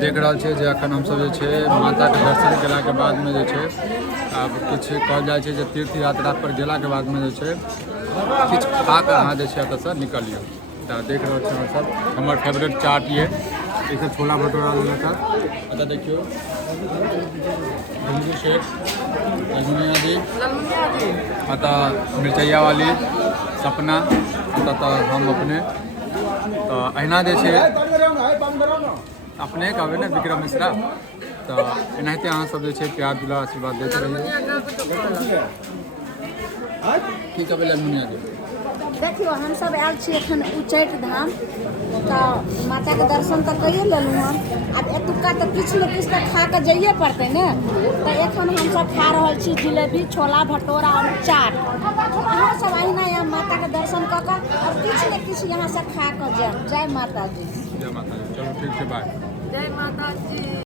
देख रहा छे जे अखन हम सब जे छे माता के दर्शन केला के बाद में जे छे अब कुछ कहल जाय छे जे तीर्थ यात्रा पर गेला के बाद में जे छे किछ खा के अहाँ जे छे एतऽ से निकलियो। तऽ देख रहल छी अहाँ सब हमर फेवरेट चाट ये इसे छोला भटूरा लेले था। अतः देखियो घुंगरू शेख ललमुनिया जी अतः मिर्चैया वाली सपना अतः तो हम अपने तो अहिना जे छे अपने कहबे ने विक्रम मिश्रा तो एनाहिते अहाँ सब जे छे प्यार दुलार आशीर्वाद देते रहिए। की कहबे ललमुनिया जी देखियो हम सब आयल छी एखन उच्चैठ धाम तो माता के दर्शन तो कइए लेलहुँ हम। अब एतुका तो किछु न किछु तो खा के जाइए पड़तै ने। तो एखन हम सब खा रहल छी जिलेबी छोला भटूरा और चाट। अहाँ सब अहिना यहाँ माता के दर्शन कऽ के और किछु न किछु यहाँ से खा के जाएब। जय माता दी। जय माता दी। चलो ठीक है बाय। जय माता जी।